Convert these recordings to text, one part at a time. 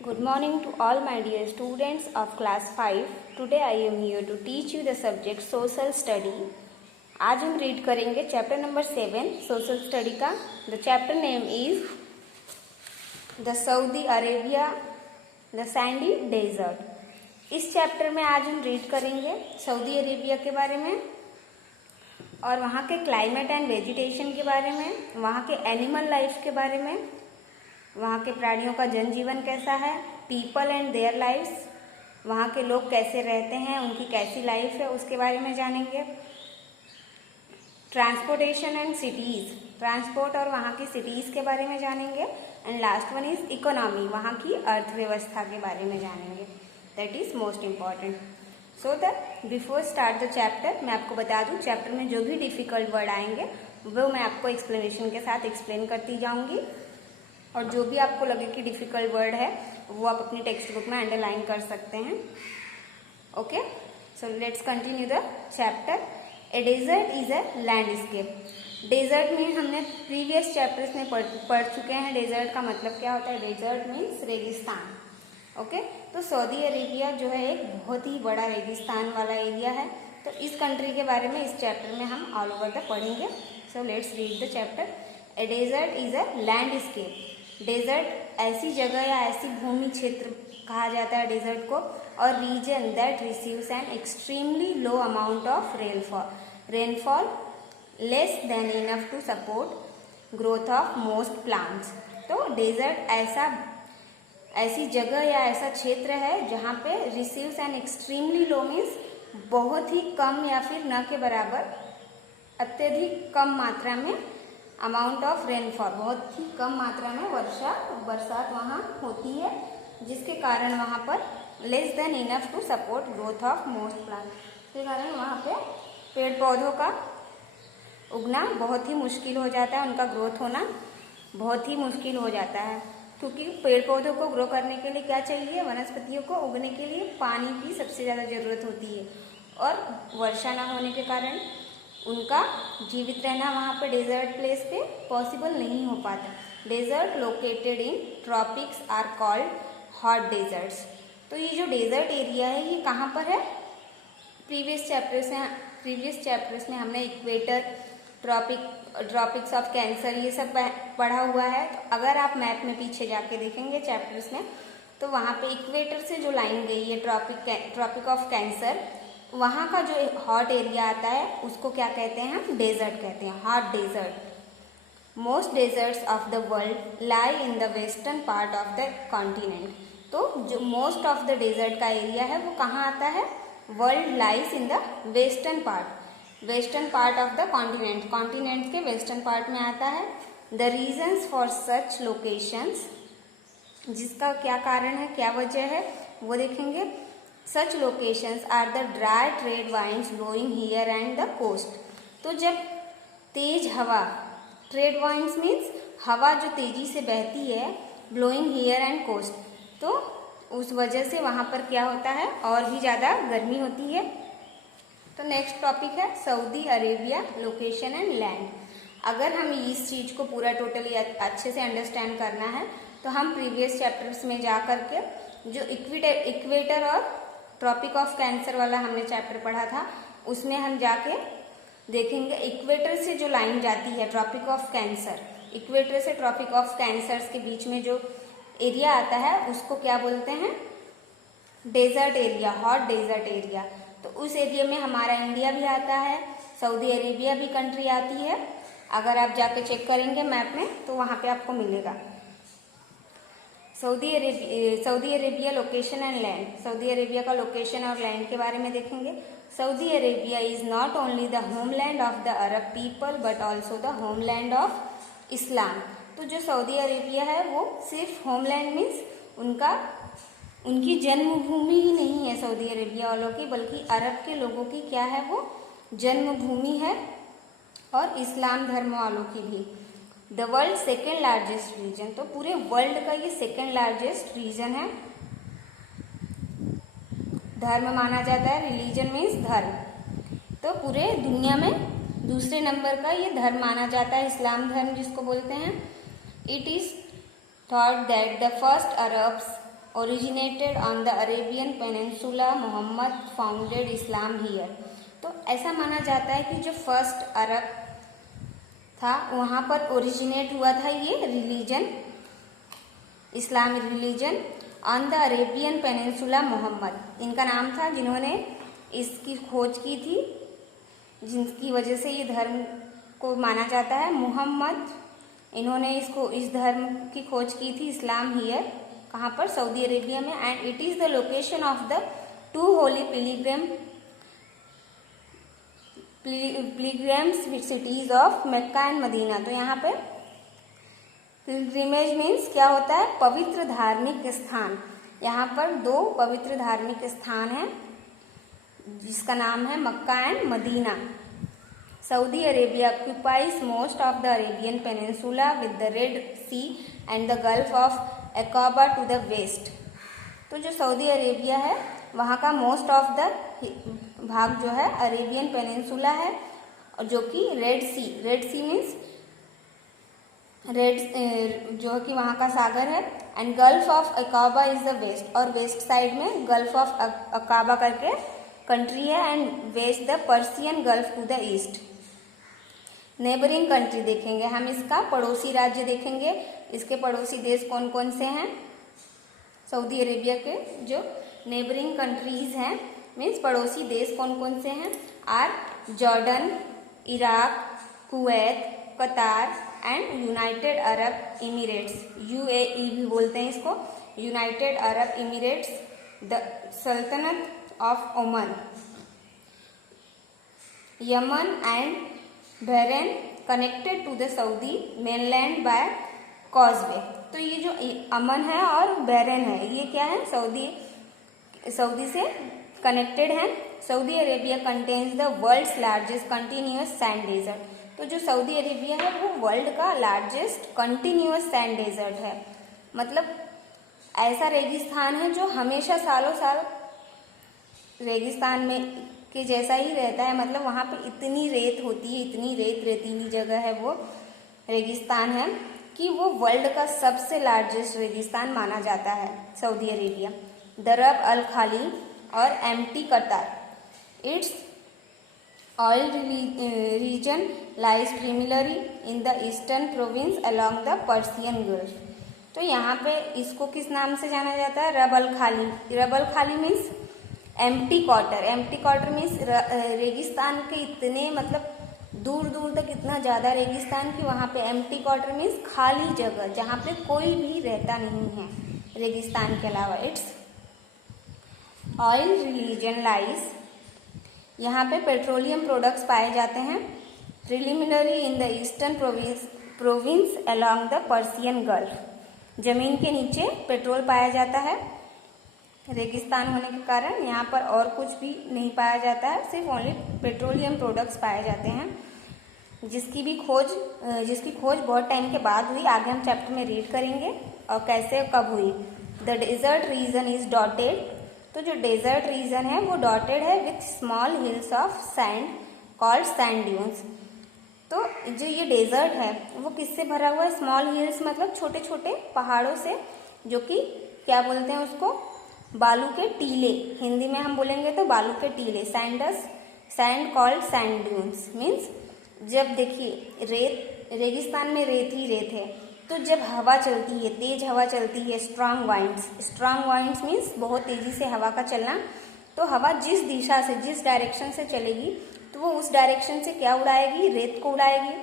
Good morning to all my dear students of class 5. Today I am here to teach you the subject social study. आज हम read करेंगे chapter number 7 social study का. The chapter name is the Saudi Arabia the sandy desert. इस chapter में आज हम read करेंगे Saudi Arabia के बारे में और वहाँ के क्लाइमेट एंड वेजिटेशन के बारे में, वहाँ के एनिमल लाइफ के बारे में, वहाँ के प्राणियों का जनजीवन कैसा है, पीपल एंड देयर लाइफ्स, वहाँ के लोग कैसे रहते हैं, उनकी कैसी लाइफ है उसके बारे में जानेंगे. ट्रांसपोर्टेशन एंड सिटीज़, ट्रांसपोर्ट और वहाँ की सिटीज़ के बारे में जानेंगे. And last one is economy, वहाँ की अर्थव्यवस्था के बारे में जानेंगे. That is most important. So that before start the chapter, मैं आपको बता दूँ चैप्टर में जो भी डिफ़िकल्ट वर्ड आएंगे वो मैं आपको एक्सप्लेनेशन के साथ एक्सप्लेन करती जाऊँगी. और जो भी आपको लगे कि डिफ़िकल्ट वर्ड है वो आप अपनी टेक्स्ट बुक में अंडरलाइन कर सकते हैं. Okay, so let's continue the chapter. A desert is a landscape. Desert में हमने प्रीवियस चैप्टर्स में पढ़ चुके हैं. डेजर्ट का मतलब क्या होता है? डेजर्ट मीन्स रेगिस्तान. ओके, तो सऊदी अरेबिया जो है एक बहुत ही बड़ा रेगिस्तान वाला एरिया है. तो इस कंट्री के बारे में इस चैप्टर में हम ऑल ओवर द पढ़ेंगे. So let's read the chapter. A desert is a landscape. Desert ऐसी जगह या ऐसी भूमि क्षेत्र कहा जाता है डेजर्ट को, और region that receives an extremely low amount of rainfall less than enough to support growth of most plants. तो डेजर्ट ऐसी जगह या ऐसा क्षेत्र है जहाँ पे receives an extremely low means बहुत ही कम या फिर न के बराबर अत्यधिक कम मात्रा में अमाउंट ऑफ रेनफॉल, बहुत ही कम मात्रा में बरसात वहाँ होती है, जिसके कारण वहाँ पर less than enough to support growth of most plant. इसके कारण वहाँ पे पेड़ पौधों का उगना बहुत ही मुश्किल हो जाता है, उनका ग्रोथ होना बहुत ही मुश्किल हो जाता है. क्योंकि पेड़ पौधों को ग्रो करने के लिए क्या चाहिए? वनस्पतियों को उगने के लिए पानी की सबसे ज़्यादा ज़रूरत होती है, और वर्षा न होने के कारण उनका जीवित रहना वहाँ पे डेजर्ट प्लेस पे पॉसिबल नहीं हो पाता. Desert located in tropics are called hot deserts. तो ये जो डेजर्ट एरिया है ये कहाँ पर है? प्रीवियस चैप्टर्स में हमने इक्वेटर, ट्रॉपिक्स ऑफ कैंसर ये सब पढ़ा हुआ है. तो अगर आप मैप में पीछे जाके देखेंगे चैप्टर्स में, तो वहाँ पे इक्वेटर से जो लाइन गई है ट्रॉपिक ऑफ कैंसर, वहाँ का जो हॉट एरिया आता है उसको क्या कहते हैं? हम डेजर्ट कहते हैं, hot desert. Most deserts of the world lie in the western part of the continent. तो जो मोस्ट ऑफ द डेजर्ट का एरिया है वो कहाँ आता है? World lies in the western part of the continent. Continent के वेस्टर्न पार्ट में आता है. The reasons for such locations, जिसका क्या कारण है, क्या वजह है वो देखेंगे. Such locations are the dry trade winds blowing here and the coast. तो जब तेज हवा, ट्रेड वाइंड्स मीन्स हवा जो तेजी से बहती है, blowing here and coast, तो उस वजह से वहाँ पर क्या होता है? और भी ज़्यादा गर्मी होती है. तो नेक्स्ट टॉपिक है Saudi Arabia location and land. अगर हम इस चीज़ को पूरा टोटली अच्छे से अंडरस्टैंड करना है तो हम प्रीवियस चैप्टर्स में जा करके जो इक्वेटर और ट्रॉपिक ऑफ कैंसर वाला हमने चैप्टर पढ़ा था उसमें हम जाके देखेंगे. इक्वेटर से जो लाइन जाती है ट्रॉपिक ऑफ कैंसर, इक्वेटर से ट्रॉपिक ऑफ कैंसर्स के बीच में जो एरिया आता है उसको क्या बोलते हैं? Desert area, hot desert area. तो उस एरिया में हमारा इंडिया भी आता है, सऊदी अरेबिया भी कंट्री आती है. अगर आप जाके चेक करेंगे मैप में तो वहाँ पे आपको मिलेगा. Saudi Arabia location and land. Saudi Arabia का लोकेशन और लैंड के बारे में देखेंगे. Saudi Arabia is not only the homeland of the Arab people but also the homeland of Islam. तो जो सऊदी अरेबिया है वो सिर्फ होमलैंड मीन्स उनकी जन्मभूमि ही नहीं है सऊदी अरेबिया वालों की, बल्कि अरब के लोगों की क्या है? वो जन्मभूमि है, और इस्लाम धर्म वालों की भी. The world second largest region. तो पूरे वर्ल्ड का ये सेकेंड लार्जेस्ट रीजन है. धर्म माना जाता है, रिलीजन मीन्स धर्म. तो पूरे दुनिया में दूसरे नंबर का ये धर्म माना जाता है, इस्लाम धर्म जिसको बोलते हैं. It is thought that the first Arabs originated on the Arabian peninsula, Muhammad founded Islam here. तो ऐसा माना जाता है कि जो फर्स्ट अरब था वहाँ पर ओरिजिनेट हुआ था ये religion, Islamic religion, on the Arabian peninsula Muhammad, इनका नाम था जिन्होंने इसकी खोज की थी, जिनकी वजह से ये धर्म को माना जाता है मोहम्मद, इन्होंने इस धर्म की खोज की थी, इस्लाम हियर, कहाँ पर, सऊदी अरेबिया में। And it is the location of the 2 holy pilgrims cities of Mecca and Medina. तो यहाँ पे पिलग्रिमेज मीन्स क्या होता है, पवित्र धार्मिक स्थान। यहाँ पर 2 पवित्र धार्मिक स्थान हैं जिसका नाम है Mecca and Medina. Saudi Arabia occupies most of the Arabian Peninsula with the Red Sea and the Gulf of Aqaba to the west। तो जो सऊदी अरेबिया है वहाँ का मोस्ट ऑफ द भाग जो है अरेबियन पेनिनसुला है, जो कि रेड सी मीन्स रेड जो कि वहाँ का सागर है, and Gulf of Aqaba is the west, और वेस्ट साइड में गल्फ ऑफ अकाबा करके कंट्री है, and west the Persian Gulf to the east. Neighbouring country देखेंगे हम, इसका पड़ोसी राज्य देखेंगे, इसके पड़ोसी देश कौन कौन से हैं, सऊदी अरेबिया के जो नेबरिंग कंट्रीज हैं मीन्स पड़ोसी देश कौन कौन से हैं, are Jordan, Iraq, Kuwait, Qatar and United Arab Emirates, UAE भी बोलते हैं इसको, United Arab Emirates, the Sultanate of Oman, Yemen and Bahrain connected to the Saudi mainland by causeway. तो ये जो अमन है और बहरेन है ये क्या है, सऊदी से कनेक्टेड है। Saudi Arabia contains the world's largest continuous sand desert. तो जो सऊदी अरेबिया है वो वर्ल्ड का लार्जेस्ट कंटिन्यूअस सैंड डेजर्ट है, मतलब ऐसा रेगिस्तान है जो हमेशा सालों साल रेगिस्तान में के जैसा ही रहता है, मतलब वहाँ पे इतनी रेत होती है, इतनी रेतीली जगह है वो रेगिस्तान है कि वो वर्ल्ड का सबसे लार्जेस्ट रेगिस्तान माना जाता है सऊदी अरेबिया। दरब अल खाली और एम्प्टी कतार। It's oil reason lies preliminary in the eastern province along the Persian gulf. तो यहाँ पे इसको किस नाम से जाना जाता है, रब अल खाली। रब अल खाली means empty quarter. Empty quarter means रेगिस्तान के इतने मतलब दूर दूर तक इतना ज़्यादा रेगिस्तान कि वहाँ पे एम्प्टी क्वार्टर मीन्स खाली जगह जहाँ पे कोई भी रहता नहीं है रेगिस्तान के अलावा। इट्स ऑयल रिलीजन लाइज, यहाँ पे पेट्रोलियम प्रोडक्ट्स पाए जाते हैं। Preliminary in the eastern province along the Persian gulf, जमीन के नीचे पेट्रोल पाया जाता है। रेगिस्तान होने के कारण यहाँ पर और कुछ भी नहीं पाया जाता है, सिर्फ ओनली पेट्रोलियम प्रोडक्ट्स पाए जाते हैं, जिसकी खोज बहुत टाइम के बाद हुई। आगे हम चैप्टर में रीड करेंगे और कैसे कब हुई। The desert region is dotted. तो जो डेजर्ट रीजन है वो डॉटेड है with small hills of sand called sand dunes. तो जो ये डेजर्ट है वो किससे भरा हुआ है, स्मॉल हिल्स मतलब छोटे छोटे पहाड़ों से, जो कि क्या बोलते हैं उसको, बालू के टीले, हिंदी में हम बोलेंगे तो बालू के टीले, sand called sand dunes. Means जब देखिए रेगिस्तान में रेत ही रेत है, तो जब हवा चलती है, तेज हवा चलती है, स्ट्रांग वाइंड्स मीन्स बहुत तेजी से हवा का चलना, तो हवा जिस दिशा से जिस डायरेक्शन से चलेगी तो वो उस डायरेक्शन से क्या उड़ाएगी, रेत को उड़ाएगी,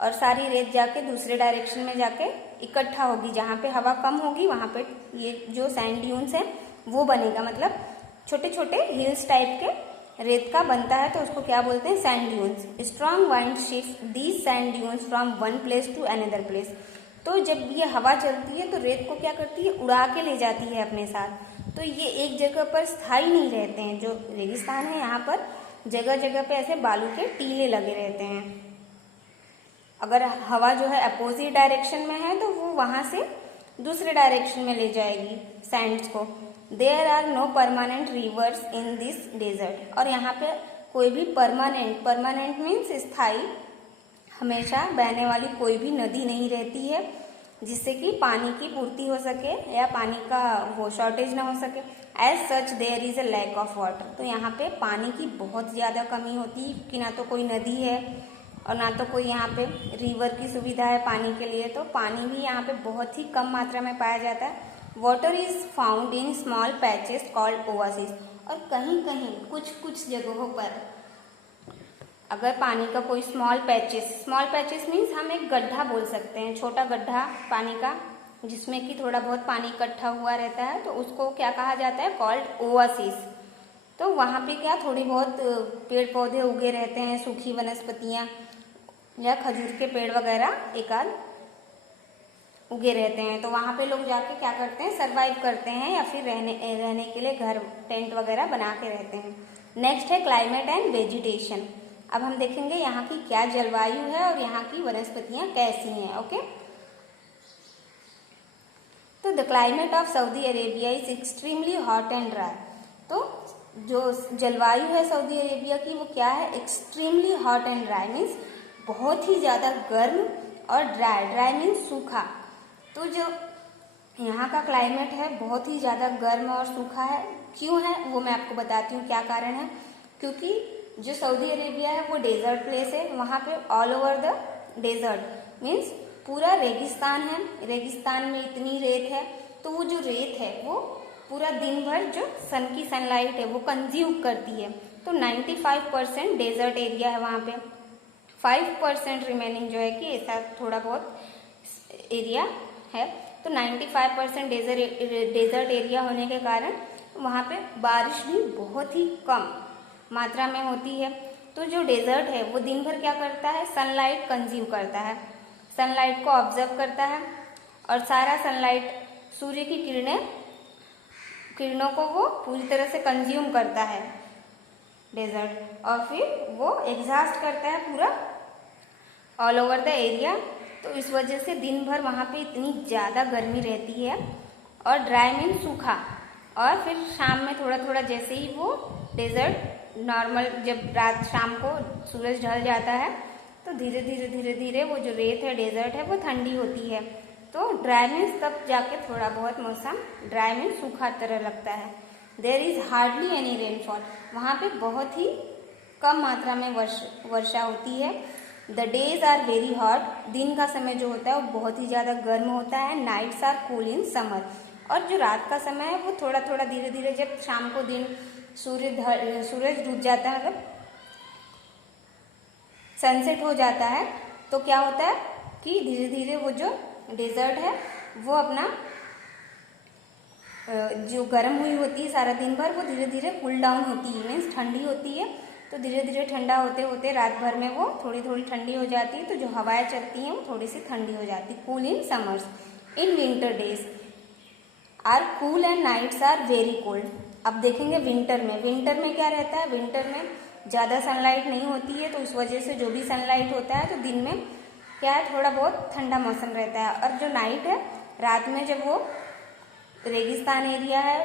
और सारी रेत जाके दूसरे डायरेक्शन में जाके इकट्ठा होगी। जहाँ पे हवा कम होगी वहाँ पे ये जो सैंड ड्यून्स है वो बनेगा, मतलब छोटे छोटे हिल्स टाइप के रेत का बनता है, तो उसको क्या बोलते हैं, sand dunes. Strong wind shift these sand dunes from one place to another place. तो जब ये हवा चलती है तो रेत को क्या करती है, उड़ा के ले जाती है अपने साथ। तो ये एक जगह पर स्थायी नहीं रहते हैं। जो रेगिस्तान है यहाँ पर जगह जगह पे ऐसे बालू के टीले लगे रहते हैं। अगर हवा जो है अपोजिट डायरेक्शन में है तो वो वहाँ से दूसरे डायरेक्शन में ले जाएगी सैंड्स को। There are no permanent rivers in this desert. और यहाँ पे कोई भी परमानेंट मीन्स स्थायी, हमेशा बहने वाली कोई भी नदी नहीं रहती है। जिससे कि पानी की पूर्ति हो सके या पानी का वो शॉर्टेज ना हो सके। As such there is a lack of water, तो यहाँ पे पानी की बहुत ज़्यादा कमी होती है कि ना तो कोई नदी है और ना तो कोई यहाँ पे रिवर की सुविधा है पानी के लिए, तो पानी भी यहाँ पे बहुत ही कम मात्रा में पाया जाता है। Water is found in small patches called oasis, और कहीं कहीं कुछ जगहों पर अगर पानी का कोई स्मॉल पैचेस मीन्स हम एक गड्ढा बोल सकते हैं, छोटा गड्ढा पानी का जिसमें कि थोड़ा बहुत पानी इकट्ठा हुआ रहता है, तो उसको क्या कहा जाता है, कॉल्ड ओआसिस। तो वहाँ पे क्या थोड़ी बहुत पेड़ पौधे उगे रहते हैं, सूखी वनस्पतियाँ या खजूर के पेड़ वगैरह एकाध उगे रहते हैं, तो वहाँ पे लोग जाके क्या करते हैं, सरवाइव करते हैं या फिर रहने के लिए घर टेंट वगैरह बना के रहते हैं। नेक्स्ट है क्लाइमेट एंड वेजिटेशन। अब हम देखेंगे यहाँ की क्या जलवायु है और यहाँ की वनस्पतियाँ कैसी हैं। ओके, तो the climate of Saudi Arabia is extremely hot and dry. तो जो जलवायु है सऊदी अरेबिया की वो क्या है, extremely hot and dry means बहुत ही ज़्यादा गर्म, और ड्राई मीन्स सूखा। तो जो यहाँ का क्लाइमेट है बहुत ही ज़्यादा गर्म और सूखा है। क्यों है वो मैं आपको बताती हूँ क्या कारण है। क्योंकि जो सऊदी अरेबिया है वो डेजर्ट प्लेस है, वहाँ पे all over the desert means पूरा रेगिस्तान है, रेगिस्तान में इतनी रेत है, तो वो जो रेत है वो पूरा दिन भर जो सन की सनलाइट है वो कंज्यूम करती है। तो 95% डेजर्ट एरिया है वहाँ पे, 5% रिमेनिंग जो है कि ऐसा थोड़ा बहुत एरिया है। तो 95% डेजर्ट एरिया होने के कारण वहाँ पे बारिश भी बहुत ही कम मात्रा में होती है। तो जो डेजर्ट है वो दिन भर क्या करता है, सनलाइट कंज्यूम करता है, सनलाइट को ऑब्जर्व करता है, और सारा सनलाइट सूर्य की किरणों को वो पूरी तरह से कंज्यूम करता है डेजर्ट, और फिर वो एग्जॉस्ट करता है पूरा ऑल ओवर द एरिया। तो इस वजह से दिन भर वहाँ पे इतनी ज़्यादा गर्मी रहती है, और ड्राई मीन सूखा, और फिर शाम में थोड़ा थोड़ा जैसे ही वो डेजर्ट नॉर्मल जब रात शाम को सूरज ढल जाता है तो धीरे धीरे वो जो रेत है डेजर्ट है वो ठंडी होती है। तो ड्राई मीन्स तब जाके थोड़ा बहुत मौसम ड्राई मीन्स सूखा तरह लगता है। There is hardly any rainfall, वहाँ पे बहुत ही कम मात्रा में वर्षा होती है। The days are very hot, दिन का समय जो होता है वो बहुत ही ज़्यादा गर्म होता है। Nights are cool in summer, और जो रात का समय है वो थोड़ा थोड़ा धीरे धीरे जब शाम को दिन सूरज डूब जाता है, मतलब सनसेट हो जाता है, तो क्या होता है कि धीरे धीरे वो जो डेजर्ट है वो अपना जो गर्म हुई होती है सारा दिन भर वो धीरे धीरे कूल डाउन होती है, मीन्स ठंडी होती है। तो धीरे धीरे ठंडा होते होते रात भर में वो थोड़ी थोड़ी ठंडी हो जाती है, तो जो हवाएं चलती हैं वो थोड़ी सी ठंडी हो जाती है। Cool in summers, in winter days are cool and nights are very cold. अब देखेंगे विंटर में क्या रहता है, विंटर में ज़्यादा सनलाइट नहीं होती है, तो उस वजह से जो भी सनलाइट होता है तो दिन में क्या है थोड़ा बहुत ठंडा मौसम रहता है। और जो नाइट है रात में जब वो रेगिस्तान एरिया है,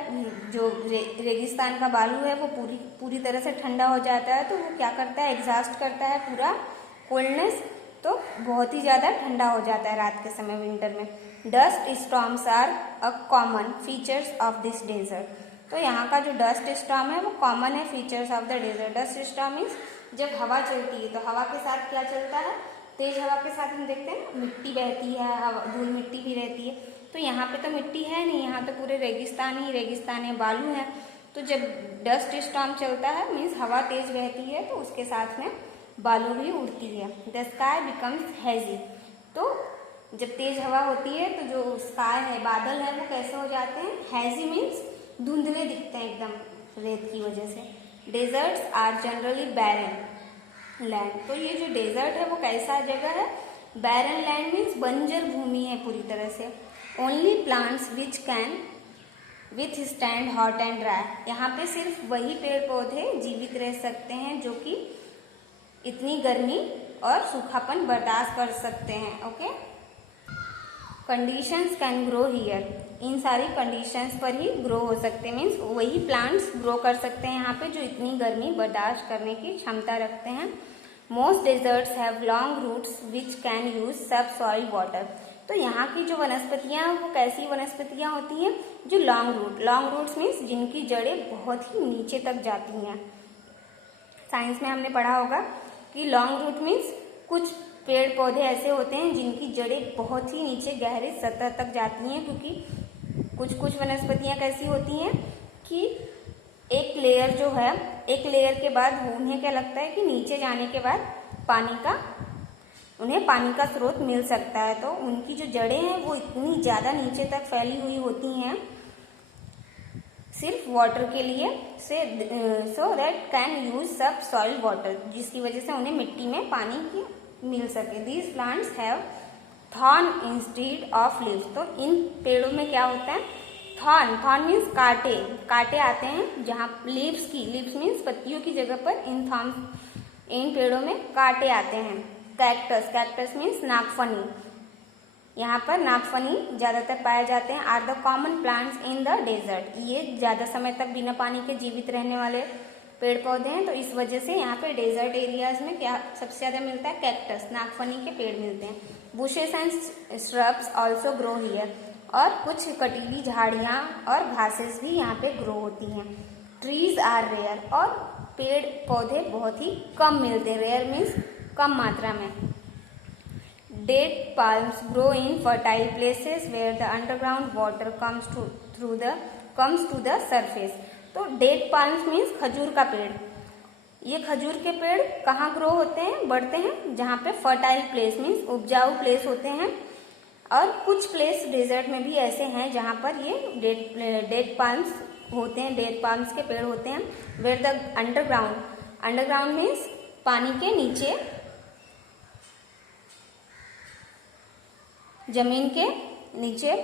जो रेगिस्तान का बालू है वो पूरी तरह से ठंडा हो जाता है, तो वो क्या करता है, एग्जॉस्ट करता है पूरा कोल्डनेस, तो बहुत ही ज़्यादा ठंडा हो जाता है रात के समय विंटर में। Dust storms are a common features of this desert. तो यहाँ का जो डस्ट स्टॉर्म है वो कॉमन है features of the desert. Dust storm means जब हवा चलती है तो हवा के साथ क्या चलता है, तेज हवा के साथ हम देखते हैं मिट्टी बहती है, धूल मिट्टी भी रहती है। तो यहाँ पे तो मिट्टी है नहीं, यहाँ तो पूरे रेगिस्तान है, बालू है। तो जब डस्ट स्टॉर्म चलता है मीन्स हवा तेज बहती है, तो उसके साथ में बालू भी उड़ती है। द स्काई बिकम्स हैजी, तो जब तेज हवा होती है तो जो स्काई है, बादल है, वो कैसे हो जाते हैं, हैजी मीन्स धुंधले दिखते हैं एकदम रेत की वजह से। Deserts are generally barren land, तो ये जो डेजर्ट है वो कैसा जगह है, बैरन लैंड मीन्स बंजर भूमि है पूरी तरह से। Only plants which can with stand hot and dry, यहाँ पे सिर्फ वही पेड़ पौधे जीवित रह सकते हैं जो कि इतनी गर्मी और सूखापन बर्दाश्त कर सकते हैं। Okay, conditions can grow here, इन सारी कंडीशंस पर ही ग्रो हो सकते हैं, मीन्स वही प्लांट्स ग्रो कर सकते हैं यहाँ पे जो इतनी गर्मी बर्दाश्त करने की क्षमता रखते हैं। Most deserts have long roots which can use subsoil water, तो यहाँ की जो वनस्पतियाँ हैं वो कैसी वनस्पतियाँ होती हैं, जो लॉन्ग रूट्स मीन्स जिनकी जड़ें बहुत ही नीचे तक जाती हैं। साइंस में हमने पढ़ा होगा कि लॉन्ग रूट मीन्स कुछ पेड़ पौधे ऐसे होते हैं जिनकी जड़ें बहुत ही नीचे गहरे सतह तक जाती हैं, क्योंकि कुछ वनस्पतियाँ कैसी होती हैं कि एक लेयर जो है, एक लेयर के बाद उन्हें क्या लगता है कि नीचे जाने के बाद उन्हें पानी का स्रोत मिल सकता है, तो उनकी जो जड़ें हैं वो इतनी ज़्यादा नीचे तक फैली हुई होती हैं सिर्फ वाटर के लिए, so that can use subsoil water, जिसकी वजह से उन्हें मिट्टी में पानी की मिल सके। These plants have thorn instead of leaves. तो इन पेड़ों में क्या होता है, थॉर्न मीन्स कांटे आते हैं, जहाँ लीव्स मीन्स पत्तियों की जगह पर इन पेड़ों में कांटे आते हैं। कैक्टस मीन्स नागफनी, यहाँ पर नागफनी ज्यादातर पाए जाते हैं। Are the common plants in the desert, ये ज्यादा समय तक बिना पानी के जीवित रहने वाले पेड़ पौधे हैं, तो इस वजह से यहाँ पे डेजर्ट एरियाज में क्या सबसे ज्यादा मिलता है, कैक्टस, नागफनी के पेड़ मिलते हैं। Bushes and shrubs also grow here, और कुछ कटीली झाड़ियाँ और घासेस भी यहाँ पे ग्रो होती हैं। ट्रीज आर रेयर, और पेड़ पौधे बहुत ही कम मिलते हैं, रेयर मीन्स कम मात्रा में। Date palms grow in fertile places where the underground water comes to the surface. तो डेट पाल्म्स मीन्स खजूर का पेड़, ये खजूर के पेड़ कहाँ ग्रो होते हैं, बढ़ते हैं, जहाँ पे फर्टाइल प्लेस मीन्स उपजाऊ प्लेस होते हैं, और कुछ प्लेस डेजर्ट में भी ऐसे हैं जहाँ पर ये डेट पाल्म्स होते हैं, डेट पाल्म्स के पेड़ होते हैं। वेयर द अंडरग्राउंड मीन्स पानी के नीचे, जमीन के नीचे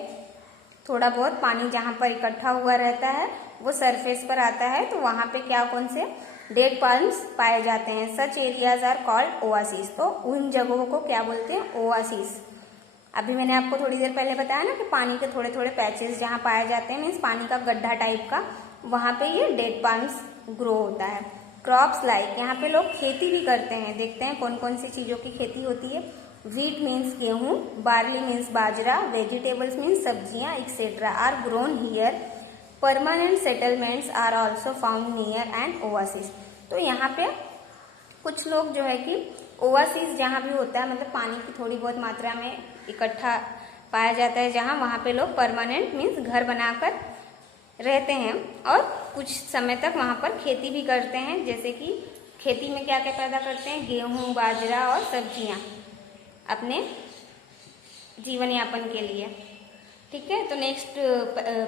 थोड़ा बहुत पानी जहाँ पर इकट्ठा हुआ रहता है वो सरफेस पर आता है, तो वहाँ पे कौन से डेट पाल्म्स पाए जाते हैं। Such areas are called oasis. तो उन जगहों को क्या बोलते हैं, ओआसिस। अभी मैंने आपको थोड़ी देर पहले बताया ना कि पानी के थोड़े थोड़े पैचेस जहाँ पाए जाते हैं, मीन्स पानी का गड्ढा टाइप का, वहाँ पे ये डेट पाल्म्स ग्रो होता है। क्रॉप्स लाइक, यहाँ पे लोग खेती भी करते हैं, देखते हैं कौन कौन सी चीजों की खेती होती है। व्हीट मीन्स गेहूं, बार्ली मीन्स बाजरा, वेजिटेबल्स मीन्स सब्जियां etcetera are grown here. Permanent settlements are also found near and oasis. तो यहाँ पे कुछ लोग जो है कि ओआसिस जहाँ भी होता है, मतलब पानी की थोड़ी बहुत मात्रा में इकट्ठा पाया जाता है जहाँ, वहाँ पे लोग परमानेंट मीन्स घर बनाकर रहते हैं और कुछ समय तक वहाँ पर खेती भी करते हैं। जैसे कि खेती में क्या क्या पैदा करते हैं, गेहूं, बाजरा और सब्जियां अपने जीवन यापन के लिए। ठीक है, तो नेक्स्ट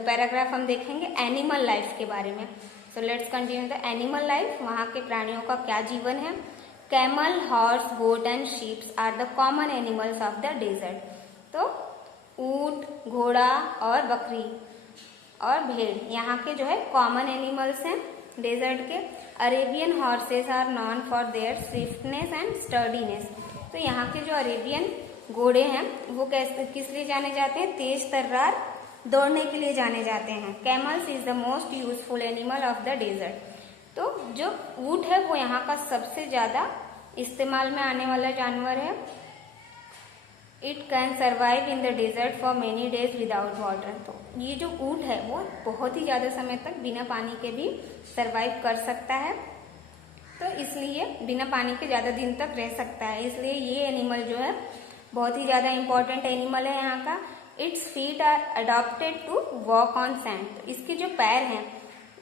पैराग्राफ हम देखेंगे एनिमल लाइफ के बारे में। So let's continue the animal life. वहाँ के प्राणियों का क्या जीवन है। Camel, horse, goat and sheeps are the common animals of the desert. तो ऊंट, घोड़ा और बकरी और भेड़ यहाँ के जो है कॉमन एनिमल्स हैं डेजर्ट के। Arabian horses are known for their swiftness and sturdiness. तो यहाँ के जो अरेबियन घोड़े हैं वो किस लिए जाने जाते हैं, तेज तर्रार दौड़ने के लिए जाने जाते हैं। Camels is the most useful animal of the desert. तो जो ऊंट है वो यहाँ का सबसे ज्यादा इस्तेमाल में आने वाला जानवर है। It can survive in the desert for many days without water. तो ये जो ऊंट है वो बहुत ही ज्यादा समय तक बिना पानी के भी सर्वाइव कर सकता है, तो इसलिए बिना पानी के ज्यादा दिन तक रह सकता है, इसलिए ये एनिमल जो है बहुत ही ज्यादा इंपॉर्टेंट एनिमल है यहाँ का। Its feet are adopted to walk on sand. इसके जो पैर हैं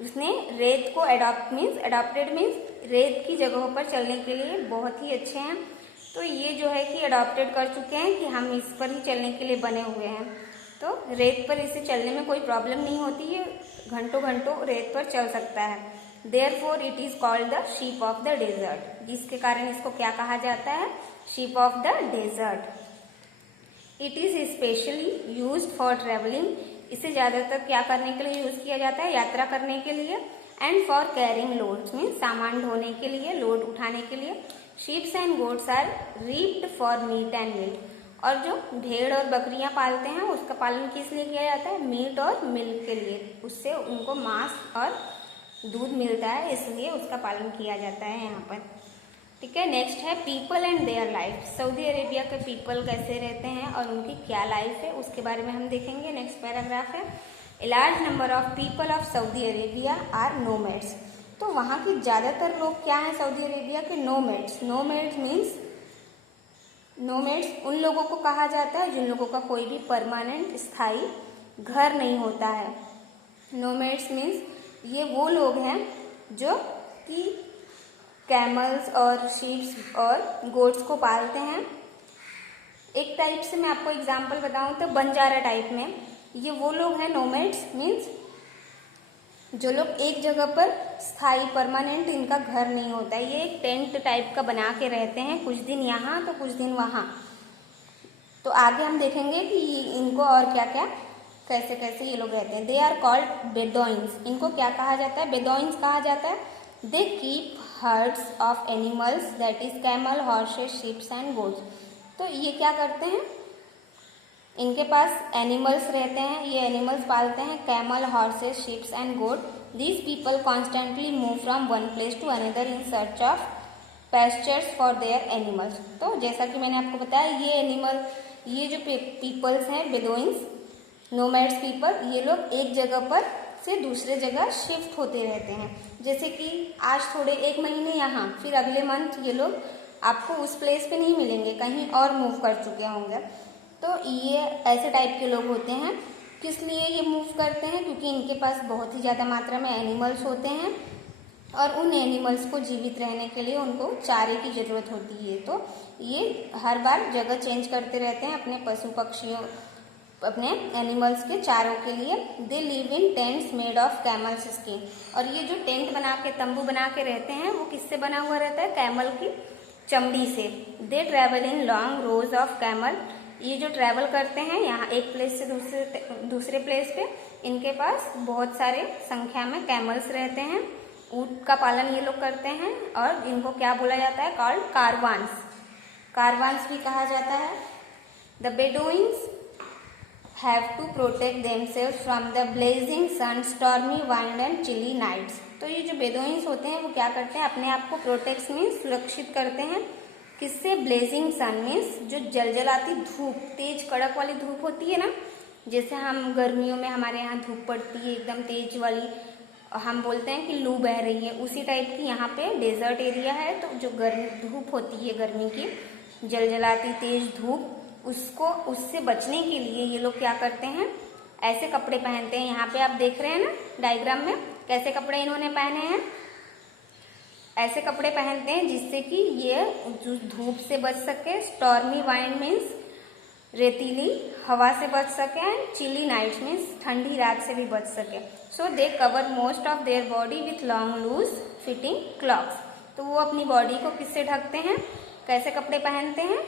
उसने रेत को अडॉप्टेड मीन्स रेत की जगहों पर चलने के लिए बहुत ही अच्छे हैं। तो ये जो है कि अडॉप्टेड कर चुके हैं कि हम इस पर ही चलने के लिए बने हुए हैं, तो रेत पर इसे चलने में कोई प्रॉब्लम नहीं होती है, घंटों घंटों रेत पर चल सकता है। Therefore it is called the sheep of the desert, जिसके कारण इसको क्या कहा जाता है, sheep of the desert. It is specially used for traveling. इसे ज्यादातर क्या करने के लिए यूज किया जाता है, यात्रा करने के लिए। And for carrying loads means सामान ढोने के लिए, लोड उठाने के लिए। Sheeps and goats are reared for meat and milk. और जो भेड़ और बकरियां पालते हैं उसका पालन किस लिए किया जाता है, मीट और मिल्क के लिए, उससे उनको मांस और दूध मिलता है, इसलिए उसका पालन किया जाता है यहाँ पर। ठीक है। नेक्स्ट है people and their life. Saudi Arabia के पीपल कैसे रहते हैं और उनकी क्या लाइफ है उसके बारे में हम देखेंगे। नेक्स्ट पैराग्राफ है, a large number of people of Saudi Arabia are nomads. तो वहाँ के ज़्यादातर लोग क्या हैं सऊदी अरेबिया के? नोमैड्स। नोमैड्स मीन्स, नोमैड्स उन लोगों को कहा जाता है जिन लोगों का कोई भी परमानेंट स्थायी घर नहीं होता है। नोमैड्स मीन्स ये वो लोग हैं जो कि कैमल्स और शीप्स और गोट्स को पालते हैं। एक टाइप से मैं आपको एग्जांपल बताऊं तो बंजारा टाइप में ये वो लोग हैं। नोमैड्स मीन्स जो लोग एक जगह पर स्थायी परमानेंट इनका घर नहीं होता है, ये एक टेंट टाइप का बना के रहते हैं, कुछ दिन यहाँ तो कुछ दिन वहाँ। तो आगे हम देखेंगे कि इनको और क्या क्या कैसे कैसे ये लोग रहते हैं। They are called Bedouins. इनको क्या कहा जाता है? बेदोइंस कहा जाता है। They keep herds of animals that is camel, horses, sheeps and goats. तो ये क्या करते हैं? इनके पास एनिमल्स रहते हैं, ये एनिमल्स पालते हैं, camel, horses, sheeps and goat. These people constantly move from one place to another in search of pastures for their animals. तो जैसा कि मैंने आपको बताया, ये एनिमल, ये जो पीपल्स हैं बेदोइंस, नोमैड्स पीपल, ये लोग एक जगह पर से दूसरे जगह शिफ्ट होते रहते हैं। जैसे कि आज थोड़े एक महीने यहाँ, फिर अगले मंथ ये लोग आपको उस प्लेस पे नहीं मिलेंगे, कहीं और मूव कर चुके होंगे। तो ये ऐसे टाइप के लोग होते हैं। किस लिए ये मूव करते हैं? क्योंकि इनके पास बहुत ही ज़्यादा मात्रा में एनिमल्स होते हैं और उन एनिमल्स को जीवित रहने के लिए उनको चारे की ज़रूरत होती है। तो ये हर बार जगह चेंज करते रहते हैं अपने पशु पक्षियों, अपने एनिमल्स के चारों के लिए। They live in tents made of camels skin. और ये जो टेंट बना के, तंबू बना के रहते हैं, वो किससे बना हुआ रहता है? कैमल की चमड़ी से। दे travel in long rose of camel. ये जो ट्रैवल करते हैं यहाँ एक प्लेस से दूसरे प्लेस पे, इनके पास बहुत सारे संख्या में कैमल्स रहते हैं। ऊंट का पालन ये लोग करते हैं और इनको क्या बोला जाता है? कॉल्ड कारवान्स। कारवान्स भी कहा जाता है। The Bedouins have to protect themselves from the blazing sun, stormy wind and chilly nights। तो ये जो बेदोइंस होते हैं वो क्या करते हैं? अपने आप को प्रोटेक्ट मीन्स सुरक्षित करते हैं। किससे? ब्लेजिंग सन मीन्स जो जलजलाती धूप, तेज कड़क वाली धूप होती है ना, जैसे हम गर्मियों में हमारे यहाँ धूप पड़ती है एकदम तेज वाली, हम बोलते हैं कि लू बह रही है, उसी टाइप की यहाँ पे डेजर्ट एरिया है। तो जो गर्मी धूप होती है, गर्मी की जलजलाती तेज धूप, उसको उससे बचने के लिए ये लोग क्या करते हैं? ऐसे कपड़े पहनते हैं। यहाँ पे आप देख रहे हैं ना डायग्राम में कैसे कपड़े इन्होंने पहने हैं। ऐसे कपड़े पहनते हैं जिससे कि ये जो धूप से बच सके, स्टॉर्मी वाइंड मीन्स रेतीली हवा से बच सके, एंड चिली नाइट्स मीन्स ठंडी रात से भी बच सके। So they cover most of their body with long loose fitting clothes. तो वो अपनी बॉडी को किससे ढकते हैं? कैसे कपड़े पहनते हैं?